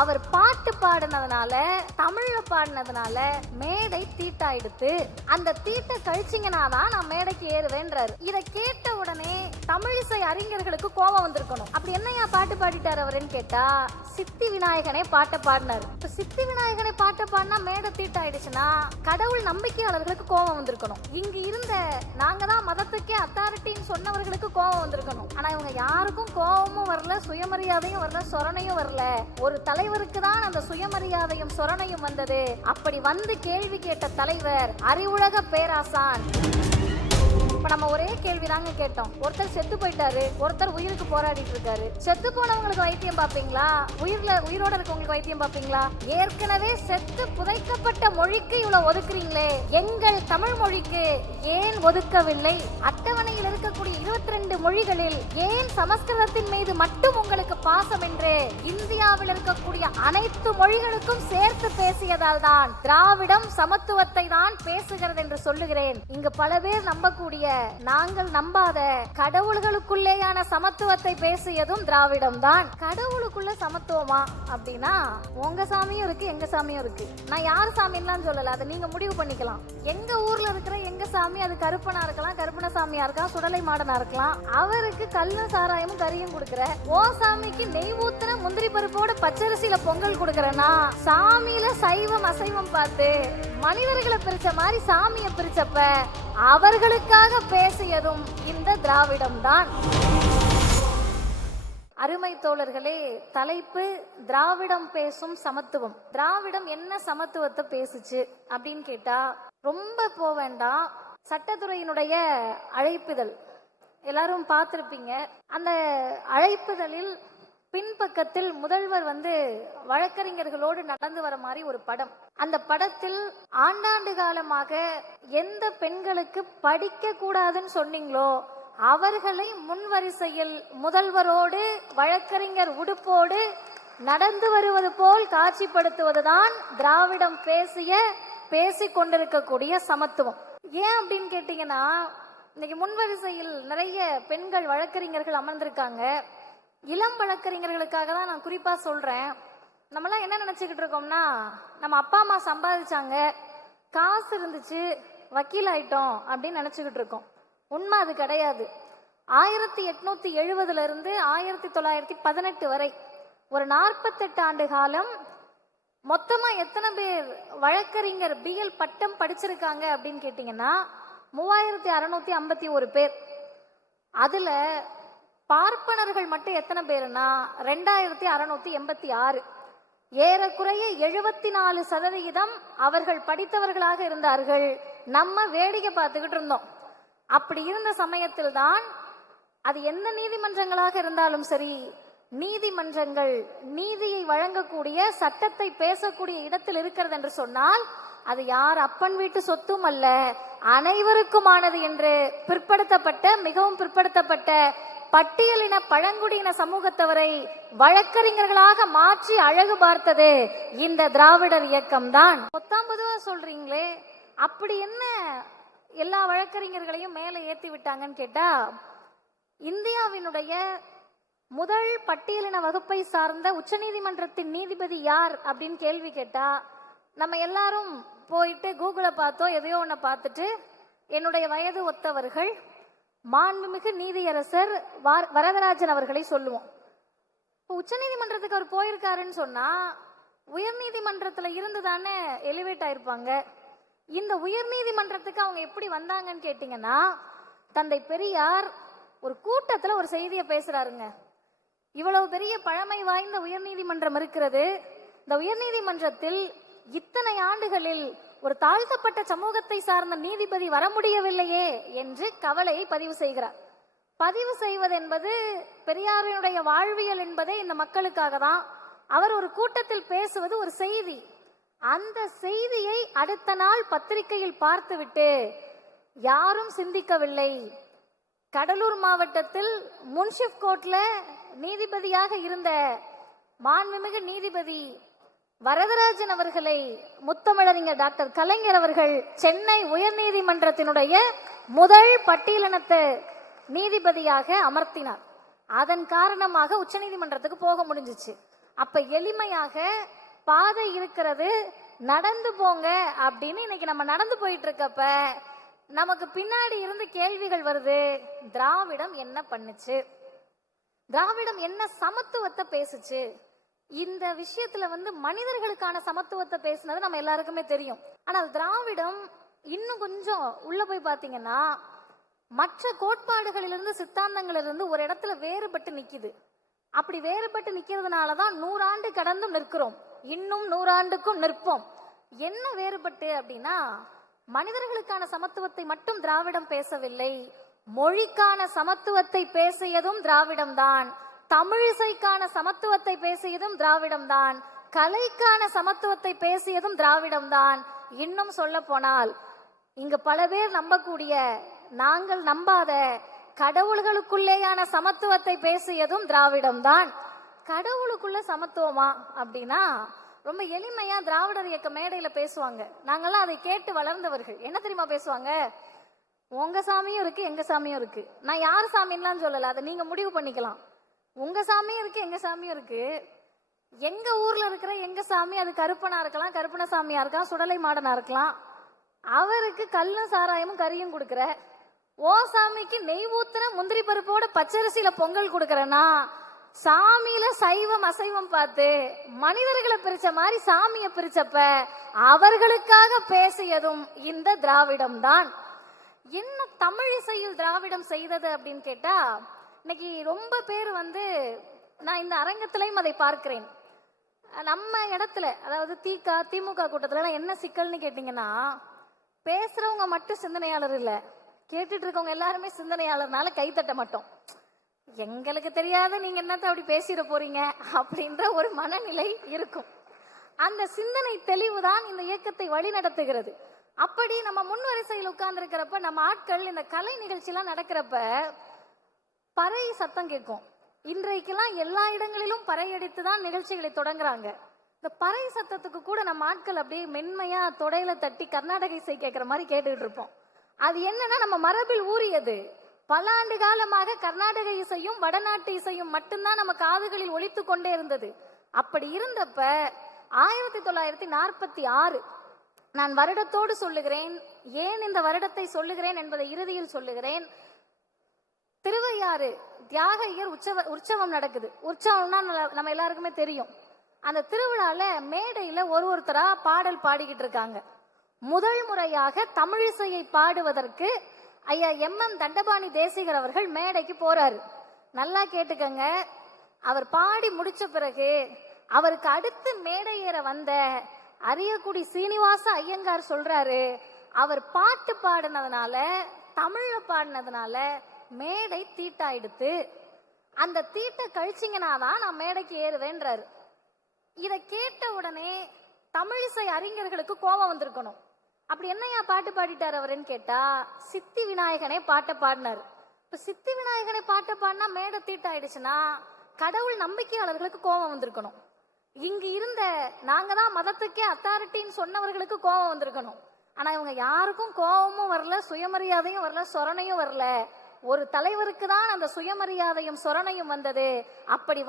அவர் பாட்டு பாடினதுனால, தமிழ்ல பாடினதுனால மேடை தீட்டாயிடுத்து. அந்த தீட்டை கழிச்சிங்கன்னா தான் நான் மேடைக்கு ஏறுவேன்றாரு. இதை கேட்ட உடனே தமிழிசை அறிஞர்களுக்கு கோபம் வந்திருக்கணும். அப்படி என்னையா பாட்டு பாடிட்டார் அவருன்னு கேட்டா, சித்தி விநாயகனே பாட்டை பாடினார். இப்ப சித்தி விநாயகனை பாட்டை பாடினா மேடை தீட்டாயிடுச்சுன்னா கடவுள் நம்பிக்கையாளர்களுக்கு கோபம் வந்திருக்கணும். இங்கு இருந்த நாங்க தான் மதத்துக்கே அத்தாரிட்டின்னு சொன்னவர்களுக்கு கோபம் வந்திருக்கணும். ஆனா இவங்க யாருக்கும் கோபமும் வரல, சுயமரியாதையும் வரல, சொரணையும் வரல. ஒரு தலைவருக்கு தான் அந்த சுயமரியாதையும் சொரணையும் வந்தது. அப்படி வந்து கேள்வி கேட்ட தலைவர் அறிவுலக பேராசான். இப்ப நம்ம ஒரே கேள்விதாங்க கேட்டோம். ஒருத்தர் செத்து போயிட்டாரு, ஒருத்தர் உயிருக்கு போராடிட்டு இருக்காரு. செத்து போனவங்களுக்கு வைத்தியம் பாப்பீங்களா, உயிரோட இருக்கவங்களுக்கு வைத்தியம் பாப்பீங்களா? ஏற்கனவே செத்து புதைக்கப்பட்ட மொழிக்கு இவ்வளவு ஒதுக்குறீங்களே, எங்கள் தமிழ் மொழிக்கு ஏன் ஒதுக்கவில்லை? அட்டவணையில் இருக்கக்கூடிய 22 மொழிகளில் ஏன் சமஸ்கிருதத்தின் மீது மட்டும் உங்களுக்கு பாசம் என்று இந்தியாவில் இருக்கக்கூடிய அனைத்து மொழிகளுக்கும் சேர்த்து பேசியதால் தான் திராவிடம் சமத்துவத்தை தான் பேசுகிறது என்று சொல்லுகிறேன். இங்கு பல பேர் நம்பக்கூடிய, நாங்கள் நம்பாத கடவுள்களுக்குள்ளேயான சமத்துவத்தை பேசியதும் திராவிடம் தான். கடவுளுக்குள்ள சமத்துவமா அப்படின்னா உங்க சாமியும் இருக்கு, எங்க சாமியும் இருக்கு. நான் யார் சாமின்னு சொல்லல, அதை நீங்க முடிவு பண்ணிக்கலாம். எங்க ஊர்ல இருக்கிற எங்க சாமி அது கருப்பனா இருக்கலாம், கருப்பன சாமியா இருக்கலாம், சுடலை மாடனா இருக்கலாம். அவருக்கு கல்லு சாராயமும் கறியும் கொடுக்குற, ஓ சாமிக்கு நெய் ஊத்துன முந்திரி பருப்போட பச்சரிசியில பொங்கல் கொடுக்கறனா, சாமியில சைவம் அசைவம் பார்த்து மனிதர்களை பிரிச்ச மாதிரி சாமியை பிரிச்சப்ப அவர்களுக்காக பேசியதும் இந்த திராவிடம் தான். அருமை தோழர்களே, தலைப்பு திராவிடம் பேசும் சமத்துவம். திராவிடம் என்ன சமத்துவத்தை பேசுச்சு அப்படின்னு கேட்டா, ரொம்ப போக வேண்டாம். சட்டத்துறையினுடைய அழைப்புதல் எல்லாரும் பார்த்திருப்பீங்க. அந்த அழைப்புதலில் பின்பக்கத்தில் முதல்வர் வழக்கறிஞர்களோடு நடந்து வர மாதிரி ஒரு படம். அந்த படத்தில் ஆண்டாண்டு காலமாக எந்த பெண்களுக்கு படிக்க கூடாதுன்னு சொன்னீங்களோ அவர்களை முன்வரிசையில் முதல்வரோடு வழக்கறிஞர் உடுப்போடு நடந்து வருவது போல் காட்சிப்படுத்துவதுதான் திராவிடம் பேசிக் கொண்டிருக்கக்கூடிய சமத்துவம். ஏன் அப்படின்னு கேட்டீங்கன்னா, இன்னைக்கு முன்வரிசையில் நிறைய பெண்கள் வழக்கறிஞர்கள் அமர்ந்திருக்காங்க. இளம் வழக்கறிஞர்களுக்காக தான் நான் குறிப்பா சொல்றேன். நம்மளாம் என்ன நினைச்சுக்கிட்டு இருக்கோம்னா, நம்ம அப்பா அம்மா சம்பாதிச்சாங்க, காசு இருந்துச்சு, வக்கீல் ஆயிட்டோம் அப்படின்னு நினைச்சுக்கிட்டு இருக்கோம். உண்மை அது கிடையாது. 1870 இருந்து 1918 வரை ஒரு 48 ஆண்டு காலம் மொத்தமா எத்தனை பேர் வழக்கறிஞர் BL பட்டம் படிச்சிருக்காங்க அப்படின்னு கேட்டீங்கன்னா 3651 பேர். அதுல பார்ப்பனர்கள் மட்டும் எத்தனை பேருன்னா 2686. ஏறக்குறைய 74% அவர்கள் படித்தவர்களாக இருந்தார்கள். நம்ம வேடிக்கை பார்த்துக்கிட்டு இருந்தோம். அப்படி இருந்த சமயத்தில் தான் அது எந்த நீதிமன்றங்களாக இருந்தாலும் சரி, நீதிமன்றங்கள் நீதியை வழங்கக்கூடிய, சட்டத்தை பேசக்கூடிய இடத்தில் இருக்கிறது என்று சொன்னால் அது யார் அப்பன் வீட்டு சொத்தும் அல்ல, அனைவருக்குமானது என்று மிகவும் பிற்படுத்தப்பட்ட பட்டியலின பழங்குடியின சமூகத்தவரை வழக்கறிஞர்களாக மாற்றி அழகு பார்த்தது இந்த திராவிடர் இயக்கம் தான். பொதுவா சொல்றீங்களே, அப்படி என்ன எல்லா வழக்கறிஞர்களையும் மேலே ஏத்தி விட்டாங்கன்னு கேட்டா, இந்தியாவினுடைய முதல் பட்டியலின வகுப்பை சார்ந்த உச்சநீதிமன்றத்தின் நீதிபதி யார் அப்படின்னு கேள்வி கேட்டா, நம்ம எல்லாரும் போயிட்டு கூகுளை பார்த்தோ எதையோ ஒன்ன பார்த்துட்டு என்னுடைய வயது ஒத்தவர்கள் மாண்புமிகு நீதியரசர் வரதராஜன் அவர்களை சொல்லுவோம். உச்ச நீதிமன்றத்துக்கு அவர் போயிருக்காருன்னு சொன்னா உயர் நீதிமன்றத்துல இருந்து தானே எலிவேட் ஆயிருப்பாங்க. இந்த உயர் நீதிமன்றத்துக்கு அவங்க எப்படி வந்தாங்கன்னு கேட்டீங்கன்னா, தந்தை பெரியார் ஒரு கூட்டத்துல ஒரு செய்தியை பேசுறாருங்க. இவ்வளவு பெரிய பழமை வாய்ந்த உயர் நீதிமன்றம் இருக்கிறது, இந்த உயர் நீதிமன்றத்தில் இத்தனை ஆண்டுகளில் ஒரு தாழ்த்தப்பட்ட சமூகத்தை சார்ந்த நீதிபதி வர முடியவில்லையே என்று கவலையை பதிவு செய்கிறார். பதிவு செய்வது என்பது பெரியாரினுடைய வாழ்வியல் என்பதே இந்த மக்களுக்காக தான். அவர் ஒரு கூட்டத்தில் பேசுவது ஒரு செய்தி. அந்த செய்தியை அடுத்த நாள் பத்திரிகையில் பார்த்துவிட்டு யாரும் சிந்திக்கவில்லை. கடலூர் மாவட்டத்தில் முன்சிப் கோர்ட்ல நீதிபதியாக இருந்த மாண்புமிகு நீதிபதி வரதராஜன் அவர்களை முத்தமிழறிஞர் டாக்டர் கலைஞர் அவர்கள் சென்னை உயர்நீதிமன்றத்தினுடைய முதல் பட்டியலினத்து நீதிபதியாக அமர்த்தினார். அதன் காரணமாக உச்சநீதிமன்றத்துக்கு போக முடிஞ்சிச்சு. அப்ப எளிமையாக பாதை இருக்கிறது, நடந்து போங்க அப்படின்னு இன்னைக்கு நம்ம நடந்து போயிட்டு இருக்கப்ப நமக்கு பின்னாடி இருந்து கேள்விகள் வருது. திராவிடம் என்ன பண்ணுச்சு? திராவிடம் என்ன சமத்துவத்தை பேசுச்சு? இந்த விஷயத்துல மனிதர்களுக்கான சமத்துவத்தை பேசுனது நம்ம எல்லாருக்குமே தெரியும். ஆனால் திராவிடம் இன்னும் கொஞ்சம் உள்ள போய் பாத்தீங்கன்னா மற்ற கோட்பாடுகளிலிருந்து சித்தாந்தங்களிலிருந்து ஒரு இடத்துல வேறுபட்டு நிக்குது. அப்படி வேறுபட்டு நிக்கிறதுனாலதான் 100 ஆண்டு கடந்தும் நிற்கிறோம், இன்னும் 100 ஆண்டுக்கும் நிற்போம். என்ன வேறுபட்டு அப்படின்னா, மனிதர்களுக்கான சமத்துவத்தை மட்டும் திராவிடம் பேசவில்லை, மொழிக்கான சமத்துவத்தை பேசியதும் திராவிடம் தான், தமிழிசைக்கான சமத்துவத்தை பேசியதும் திராவிடம் தான், கலைக்கான சமத்துவத்தை பேசியதும் திராவிடம் தான். இன்னும் சொல்ல போனால் இங்க பல பேர் நம்பக்கூடிய, நாங்கள் நம்பாத கடவுள்களுக்குள்ளேயான சமத்துவத்தை பேசியதும் திராவிடம் தான். கடவுளுக்குள்ள சமத்துவமா அப்படின்னா ரொம்ப எளிமையா திராவிடர் இயக்க மேடையில பேசுவாங்க. நாங்கெல்லாம் அதை கேட்டு வளர்ந்தவர்கள். என்ன தெரியுமா பேசுவாங்க? உங்க சாமியும் இருக்கு, எங்க சாமியும் இருக்கு. நான் யார் சாமின்லாம் சொல்லல, அதை நீங்க முடிவு பண்ணிக்கலாம். உங்க சாமியும் இருக்கு, எங்க சாமியும் இருக்கு. எங்க ஊர்ல இருக்கிற எங்க சாமி அது கருப்பனா இருக்கலாம், கருப்பன சாமியா இருக்கலாம், சுடலை மாடனா இருக்கலாம். அவருக்கு கல்லும் சாராயமும் கறியும் கொடுக்கற, ஓ சாமிக்கு நெய் ஊத்துற முந்திரி பருப்போட பச்சரிசியில பொங்கல் கொடுக்கறனா, சாமியில சைவம் அசைவம் பார்த்து மனிதர்களை பிரிச்ச மாதிரி சாமிய பிரிச்சப்ப அவர்களுக்காக பேசியதும் இந்த திராவிடம் தான். என்ன தமிழிசையில் திராவிடம் செய்தது அப்படின்னு கேட்டா, இன்னைக்கு ரொம்ப பேர் நான் இந்த அரங்கத்திலையும் அதை பார்க்கிறேன். நம்ம இடத்துல, அதாவது திமுக கூட்டத்துல என்ன சிக்கல்னு கேட்டீங்கன்னா, பேசுறவங்க மட்டும் சிந்தனையாளர் இல்ல, கேட்டுட்டு இருக்கவங்க எல்லாருமே சிந்தனையாளர்னால கைத்தட்ட மாட்டோம். எங்களுக்கு தெரியாத நீங்க என்னத்த அப்படி பேசிட போறீங்க அப்படின்ற ஒரு மனநிலை இருக்கும். அந்த சிந்தனை தெளிவுதான் இந்த இயக்கத்தை வழி நடத்துகிறது. அப்படி நம்ம முன்வரிசையில் உட்கார்ந்து இருக்கிறப்ப, நம்ம ஆட்கள் இந்த கலை நிகழ்ச்சி எல்லாம் நடக்கிறப்ப பறை சத்தம் கேட்கும். இன்றைக்கெல்லாம் எல்லா இடங்களிலும் பறை அடித்துதான் நிகழ்ச்சிகளை தொடங்குறாங்க. இந்த பறை சத்தத்துக்கு கூட நம்ம ஆட்கள் அப்படியே மென்மையா தொடையில தட்டி கர்நாடக இசை கேட்கிற மாதிரி கேட்டுக்கிட்டு இருப்போம். அது என்னன்னா நம்ம மரபில் ஊறியது. பல ஆண்டு காலமாக கர்நாடக இசையும் வடநாட்டு இசையும் மட்டும்தான் நம்ம காதுகளில் ஒலித்து கொண்டே இருந்தது. அப்படி இருந்தப்ப 1946, நான் வருடத்தோடு சொல்லுகிறேன், ஏன் இந்த வருடத்தை சொல்லுகிறேன் என்பதை இறுதியில் சொல்லுகிறேன். திருவையாறு தியாகையர் உற்சவம் நடக்குது. உற்சவம்னா நம்ம எல்லாருக்குமே தெரியும். அந்த திருவிழால மேடையில ஒருத்தரா பாடல் பாடிக்கிட்டு இருக்காங்க. முதல் முறையாக தமிழிசையை பாடுவதற்கு ஐயா MM தண்டபாணி தேசிகர் அவர்கள் மேடைக்கு போறாரு. நல்லா கேட்டுக்கங்க. அவர் பாடி முடிச்ச பிறகு அவருக்கு அடுத்து மேடை ஏற வந்த அரியக்குடி சீனிவாச ஐயங்கார் சொல்றாரு, அவர் பாட்டு பாடினதுனால, தமிழ்ல பாடினதுனால மேடை தீட்டாயிடுத்து, அந்த தீட்டை கழிச்சிங்கனாதான் நான் மேடைக்கு ஏறுவேன்றாரு. இதை கேட்ட உடனே தமிழிசை அறிஞர்களுக்கு கோபம் வந்திருக்கணும். அப்படி என்னையா பாட்டு பாடிட்டார் அவருன்னு கேட்டா, சித்தி விநாயகனே பாட்டை பாடினார். இப்ப சித்தி விநாயகனை பாட்டை பாடினா மேடை தீட்டாயிடுச்சுன்னா கடவுள் நம்பிக்கையாளர்களுக்கு கோபம் வந்திருக்கணும். இங்கு இருந்த நாங்க தான் மதத்துக்கே அத்தாரிட்டின்னு சொன்னவர்களுக்கு கோபம் வந்திருக்கணும். ஆனா இவங்க யாருக்கும் கோபமும் வரல, சுயமரியாதையும் வரல, சொரணையும் வரல. ஒரு தலைவருக்கு தான் அந்த சுயமரியாதையும் சொரணையும் வந்தது. அப்படி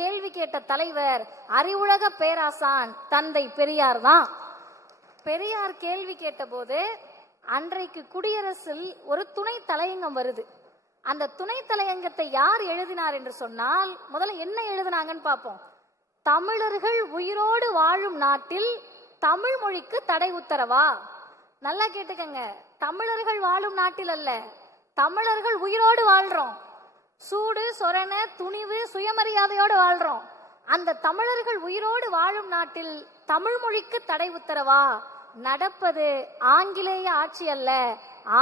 கேள்வி கேட்ட தலைவர் அறிவுலக பேராசான் தந்தை பெரியார் தான். பெரியார் கேள்வி கேட்ட போது அன்றைக்கு குடியரசில் ஒரு துணை தலையங்கம் வருது. அந்த துணை தலையங்கத்தை யார் எழுதினார் என்று சொன்னால், முதல்ல என்ன எழுதினாங்கன்னு பார்ப்போம். தமிழர்கள் உயிரோடு வாழும் நாட்டில் தமிழ் மொழிக்கு தடை உத்தரவா? நல்லா கேட்டுக்கங்க. தமிழர்கள் வாழும் நாட்டில் அல்ல, தமிழர்கள் உயிரோடு வாழ்றோம். சூடு சொரண துணிவு சுயமரியாதையோடு வாழ்றோம். அந்த தமிழர்கள் உயிரோடு வாழும் நாட்டில் தமிழ் மொழிக்கு தடை உத்தரவா? நடப்பது ஆங்கிலேய ஆட்சி அல்ல,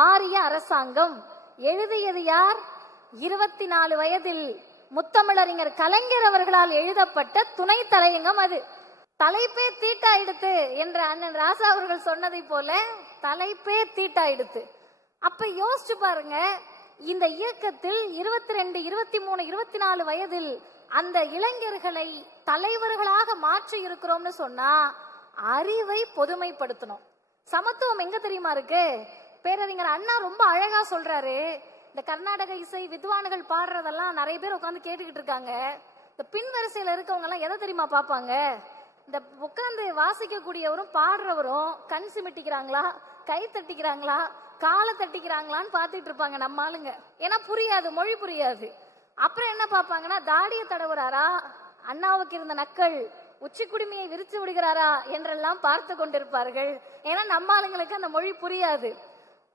ஆரிய அரசாங்கம். எழுதியது யார்? 24 வயதில் முத்தமிழறிஞர் கலைஞர் அவர்களால் எழுதப்பட்ட துணை தலையங்கம். அது தலைப்பே தீட்டாயிடுத்து என்று அண்ணன் ராசா அவர்கள் சொன்னதை போல தலைப்பே தீட்டாயிடுத்து. அப்ப யோசிச்சு பாருங்க, இந்த இயக்கத்தில் 22, 23, 24 வயதில் அந்த இளைஞர்களை தலைவர்களாக மாற்றி இருக்கிறோம்னு சொன்னா அறிவை பொதுமைப்படுத்தணும். சமத்துவம் எங்க தெரியுமா இருக்கு? பேரறிஞர் அண்ணா ரொம்ப அழகா சொல்றாரு. இந்த கர்நாடக இசை வித்வான்கள் பாடுறதெல்லாம் நிறைய பேர் உட்காந்து கேட்டுக்கிட்டு இருக்காங்க. இந்த பின் வரிசையில இருக்கவங்க எல்லாம் எதை தெரியுமா பார்ப்பாங்க? இந்த உட்கார்ந்து வாசிக்கக்கூடியவரும் பாடுறவரும் கண் சிமிட்டிக்கிறாங்களா, கை தட்டிக்கிறாங்களா, காலை தட்டிக்கிறாங்களான்னு பார்த்துட்டு இருப்பாங்க நம்ம ஆளுங்க. ஏன்னா புரியாது, மொழி புரியாது. அப்புறம் என்ன பார்ப்பாங்கன்னா, தாடியை தடவுறாரா, அண்ணாவுக்கு இருந்த நக்கல் உச்சி குடுமையை விரிச்சு விடுகிறாரா என்றெல்லாம் பார்த்து கொண்டிருப்பார்கள். ஏன்னா நம்ம ஆளுங்களுக்கு அந்த மொழி புரியாது.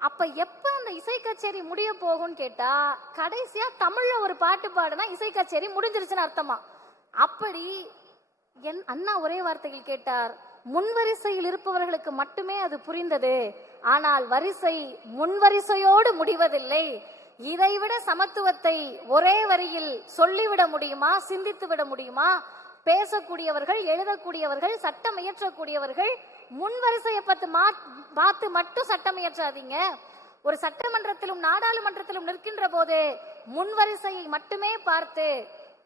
அப்ப எப்ப அந்த இசை கச்சேரி முடிய போகும்னு கேட்டா, கடைசியா தமிழ்ல ஒரு பாட்டு பாடுனா இசை கச்சேரி முடிஞ்சிருச்சுன்னு அர்த்தமா. அப்படி என் அண்ணா ஒரே வார்த்தையில் கேட்டார், முன்வரிசையில் இருப்பவர்களுக்கு மட்டுமே அது புரிந்தது, ஆனால் வரிசை முன்வரிசையோடு முடிவதில்லை. இதைவிட சமத்துவத்தை ஒரே வரியில் சொல்லிவிட முடியுமா, சிந்தித்து விட முடியுமா? பேசக்கூடியவர்கள், எழுதக்கூடியவர்கள், சட்டம் இயற்றக்கூடியவர்கள் முன்வரிசையை பார்த்து மட்டும் சட்டம் இயற்றாதீங்க. ஒரு சட்டமன்றத்திலும் நாடாளுமன்றத்திலும் நிற்கின்ற போது முன்வரிசையை மட்டுமே பார்த்து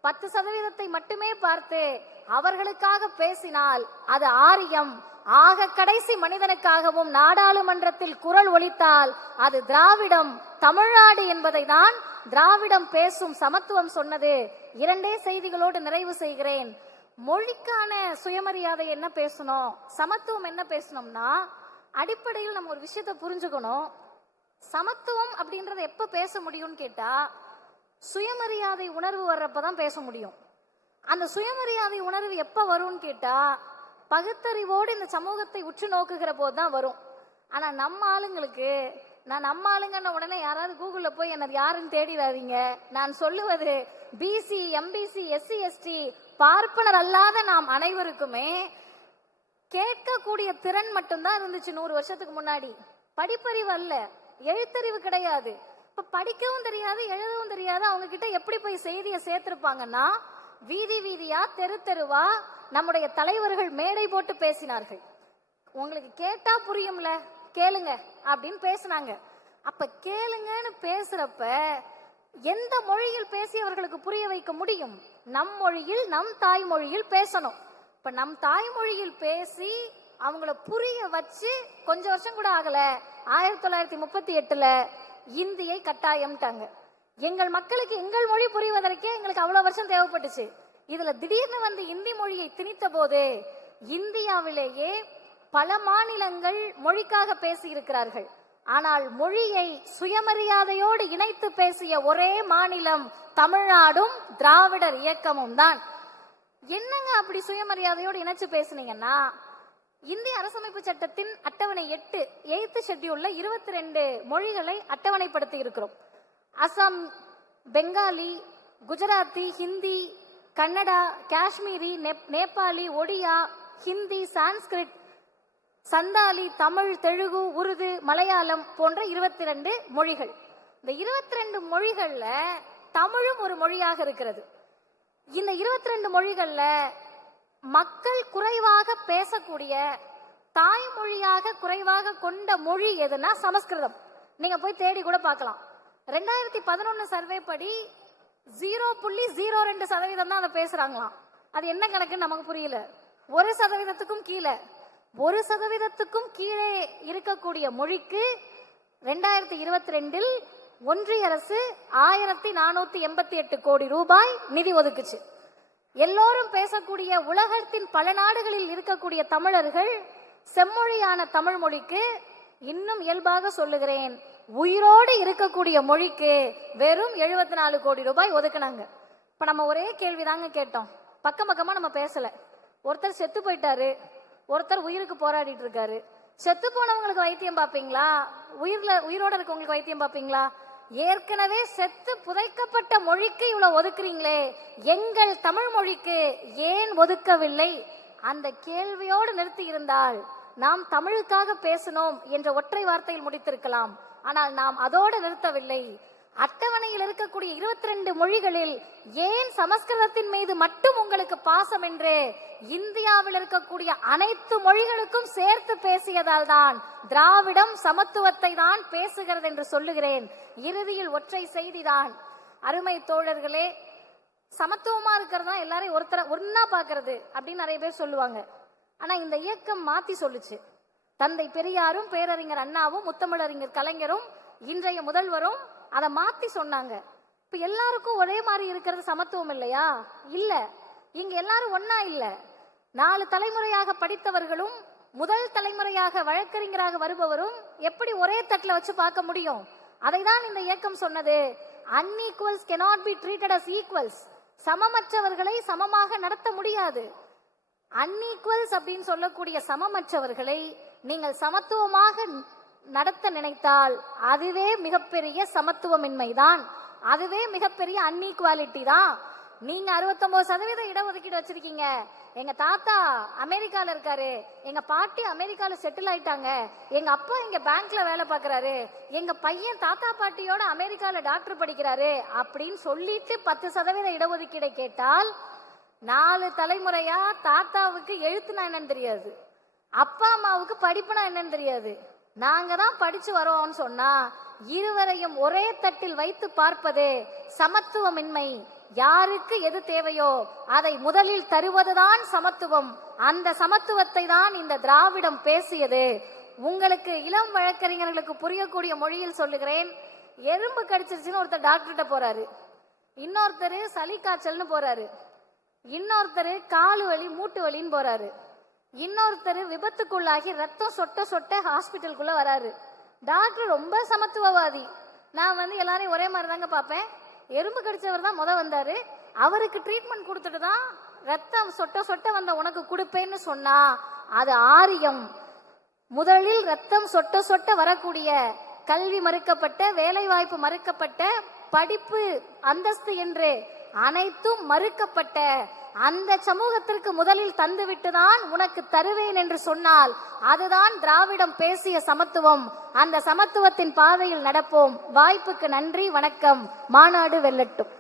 10% மட்டுமே பார்த்து அவர்களுக்காக பேசினால் அது ஆரியம். ஆக கடைசி மனிதனுக்காகவும் நாடாளுமன்றத்தில் குரல் ஒலித்தால் அது திராவிடம், தமிழ்நாடு என்பதை தான் திராவிடம் பேசும் சமத்துவம் சொன்னது. 2 செய்திகளோடு நிறைவு செய்கிறேன். மொழிக்கான சுயமரியாதை என்ன பேசணும், சமத்துவம் என்ன பேசணும்னா, அடிப்படையில் நம்ம ஒரு விஷயத்தை புரிஞ்சுக்கணும். சமத்துவம் அப்படின்றத எப்ப பேச முடியும்னு கேட்டா, சுயமரியாதை உணர்வு வர்றப்பதான் பேச முடியும். அந்த சுயமரியாதை உணர்வு எப்ப வரும்னு கேட்டா, பகுத்தறிவோடு இந்த சமூகத்தை உற்று நோக்குகிற போதுதான் வரும். ஆனா நம்ம ஆளுங்களுக்கு, நான் நம்ம ஆளுங்கன்ன உடனே யாராவது கூகுள்ல போய் என்ன யாருன்னு தேடிடாதீங்க. நான் சொல்லுவது பிசி, எம்பிசி, எஸ்சி, எஸ்டி, பார்ப்பனர் அல்லாத நாம் அனைவருக்குமே கேட்கக்கூடிய திறன் மட்டும்தான் இருந்துச்சு 100 வருஷத்துக்கு முன்னாடி. படிப்பறிவு அல்ல, எழுத்தறிவு கிடையாது. இப்ப படிக்கவும் தெரியாது, எழுதவும் தெரியாது. அவங்க கிட்ட எப்படி போய் செய்தியை சேர்த்திருப்பாங்கன்னா, வீதி வீதியா, தெரு தெருவா நம்முடைய தலைவர்கள் மேடை போட்டு பேசினார்கள். உங்களுக்கு கேட்டா புரியும்ல, கேளுங்க அப்படின்னு பேசினாங்க. அப்ப கேளுங்கன்னு பேசுறப்ப எந்த மொழியில் பேசியவர்களுக்கு புரிய வைக்க முடியும்? நம் மொழியில், நம் தாய்மொழியில் பேசணும். இப்ப நம் தாய்மொழியில் பேசி அவங்கள புரிய வச்சு கொஞ்சம் வருஷம் கூட ஆகல, 1938ல இந்தியை கட்டாயம்ட்டாங்க. எங்கள் மக்களுக்கு எங்கள் மொழி புரிவதற்கே எங்களுக்கு அவ்வளவு வருஷம் தேவைப்பட்டுச்சு. இதுல திடீர்னு வந்து இந்தி மொழியை திணித்த போது இந்தியாவிலேயே பல மாநிலங்கள் மொழிக்காக பேசி இருக்கிறார்கள். ஆனால் மொழியை சுயமரியாதையோடு இணைத்து பேசிய ஒரே மாநிலம் தமிழ்நாடும் திராவிடர் இயக்கமும் தான். என்னங்க அப்படி சுயமரியாதையோடு இணைச்சு பேசுனீங்கன்னா, இந்திய அரசமைப்பு சட்டத்தின் அட்டவணை 8 ஷெட்யூல்ல 22 மொழிகளை அட்டவணைப்படுத்தி இருக்கிறோம். அசாம், பெங்காலி, குஜராத்தி, ஹிந்தி, கன்னடா, காஷ்மீரி, நேபாளி, ஒடியா, ஹிந்தி, சான்ஸ்கிரிட், சந்தாலி, தமிழ், தெலுங்கு, உருது, மலையாளம் போன்ற 22 மொழிகள். இந்த 22 மொழிகள்ல தமிழும் ஒரு மொழியாக இருக்கிறது. இந்த 22 மொழிகள்ல மக்கள் குறைவாக பேசக்கூடிய, தாய்மொழியாக குறைவாக கொண்ட மொழி எதுனா சமஸ்கிருதம். நீங்க போய் தேடி கூட பார்க்கலாம். 2011 சர்வே படி 0.02% தான் அதை பேசுறாங்களாம். அது என்ன கணக்குன்னு நமக்கு புரியல. 1%க்கும் கீழே, 1%க்கும் கீழே இருக்கக்கூடிய மொழிக்கு 2022 ஒன்றிய அரசு 1488 கோடி ரூபாய் நிதி ஒதுக்குச்சு. எல்லோரும் பேசக்கூடிய உலகத்தின் பல நாடுகளில் இருக்கக்கூடிய தமிழர்கள் செம்மொழியான தமிழ் மொழிக்கு, இன்னும் இயல்பாக சொல்லுகிறேன், உயிரோடு இருக்கக்கூடிய மொழிக்கு வெறும் 74 கோடி ரூபாய் ஒதுக்குனாங்க. இப்ப நம்ம ஒரே கேள்விதாங்க கேட்டோம். பக்கம் பக்கமா நம்ம பேசல. ஒருத்தர் செத்து போயிட்டாரு, ஒருத்தர் உயிருக்கு போராடிட்டு இருக்காரு. செத்து போனவங்களுக்கு வைத்தியம் பார்ப்பீங்களா? உயிரோட இருக்கவங்களுக்கு வைத்தியம் பார்ப்பீங்களா? ஏற்கனவே செத்து புதைக்கப்பட்ட மொழிக்கு இவ்வளவு ஒதுக்குறீங்களே, எங்கள் தமிழ் மொழிக்கு ஏன் ஒதுக்கவில்லை? அந்த கேள்வியோடு நிறுத்தி இருந்தால் நாம் தமிழுக்காக பேசணும் என்ற ஒற்றை வார்த்தையில் முடித்திருக்கலாம். ஆனால் நாம் அதோடு நிறுத்தவில்லை. அட்டவணையில் இருக்கக்கூடிய 22 மொழிகளில் ஏன் சமஸ்கிருதத்தின் மீது மட்டும் உங்களுக்கு பாசம் என்று இந்தியாவில் இருக்கக்கூடிய அனைத்து மொழிகளுக்கும் சேர்த்து பேசியதால் தான் திராவிடம் சமத்துவத்தை தான் பேசுகிறது என்று சொல்லுகிறேன். இறுதியில் ஒற்றை செய்திதான். அருமை தோழர்களே, சமத்துவமா இருக்கிறதா எல்லாரையும் ஒன்னா பாக்குறது அப்படின்னு நிறைய பேர் சொல்லுவாங்க. ஆனா இந்த இயக்கம் மாத்தி சொல்லுச்சு. தந்தை பெரியாரும், பேரறிஞர் அண்ணாவும், முத்தமிழறிஞர் கலைஞரும், இன்றைய முதல்வரும் அதை மாத்தி சொன்னாங்க. இப்ப எல்லாருக்கும் ஒரே மாதிரி இருக்கிறது சமத்துவம் இல்லையா? இல்ல. இங்க எல்லாரும் ஒன்னா இல்ல. 4 தலைமுறையாக படித்தவர்களும் முதல் தலைமுறையாக வழக்கறிஞராக வருபவரும் எப்படி ஒரே தட்டுல வச்சு பார்க்க முடியும்? அதைதான் இந்த இயக்கம் சொன்னது. unequals cannot be treated as equals. சமமற்றவர்களை சமமாக நடத்த முடியாது. அன்ஈக்குவல்ஸ் அப்படின்னு சொல்லக்கூடிய சமமற்றவர்களை நீங்கள் சமத்துவமாக நடத்த நினைத்தால் அதுவே மிகப்பெரிய சமத்துவமின்மைதான், அதுவே மிகப்பெரிய அன்ஈக்குவாலிட்டி தான். நீங்க 69% இடஒதுக்கீடு வச்சிருக்கீங்க. எங்க தாத்தா அமெரிக்கால இருக்காரு, எங்க பாட்டி அமெரிக்கால செட்டில் ஆயிட்டாங்க, எங்க அப்பா இங்க பேங்க்ல வேலை பார்க்கறாரு, எங்க பையன் தாத்தா பாட்டியோட அமெரிக்கால டாக்டர் படிக்கிறாரு அப்படின்னு சொல்லிட்டு 10% இடஒதுக்கீடை கேட்டால் 4 தலைமுறையா தாத்தாவுக்கு எழுத்துனா என்னன்னு தெரியாது, அப்பா அம்மாவுக்கு படிப்புனா என்னன்னு தெரியாது. நாங்க தான் படிச்சு வரோம்னு சொன்னா இருவரையும் ஒரே தட்டில் வைத்து பார்ப்பது சமத்துவமின்மை. யாருக்கு எது தேவையோ அதை முதலில் தருவதுதான் சமத்துவம். அந்த சமத்துவத்தை தான் இந்த திராவிடம் பேசியது. உங்களுக்கு இளம் வழக்கறிஞர்களுக்கு புரியக்கூடிய மொழியில் சொல்லுகிறேன். எறும்பு கடிச்சிருச்சுன்னு ஒருத்தர் டாக்டர்கிட்ட போறாரு, இன்னொருத்தர் சளி காய்ச்சல்னு போறாரு, இன்னொருத்தர் காலு வலி மூட்டு வலின்னு போறாரு, இன்னொருத்தர் விபத்துக்குள்ளாகி ரத்தம் சொட்ட சொட்ட ஹாஸ்பிட்டலுக்குள்ள வராரு. டாக்டர் ரொம்ப சமத்துவவாதி. நான் எல்லாரையும் ஒரே மாதிரி தாங்க பார்ப்பேன். எறும்பு கடிச்சவர் தான் வந்தாரு, அவருக்கு ட்ரீட்மெண்ட் கொடுத்துட்டு தான் ரத்தம் சொட்ட சொட்ட வந்த உனக்கு கொடுப்பேன்னு சொன்னா அது ஆரியம். முதலில் ரத்தம் சொட்ட சொட்ட வரக்கூடிய கல்வி மறுக்கப்பட்ட, வேலை வாய்ப்பு மறுக்கப்பட்ட, படிப்பு அந்தஸ்து என்று அனைத்தும் மறுக்கப்பட்ட அந்த சமூகத்திற்கு முதலில் தந்துவிட்டுதான் உனக்கு தருவேன் என்று சொன்னால் அதுதான் திராவிடம் பேசிய சமத்துவம். அந்த சமத்துவத்தின் பாதையில் நடப்போம். வாய்ப்புக்கு நன்றி, வணக்கம். மாநாடு வெல்லட்டும்.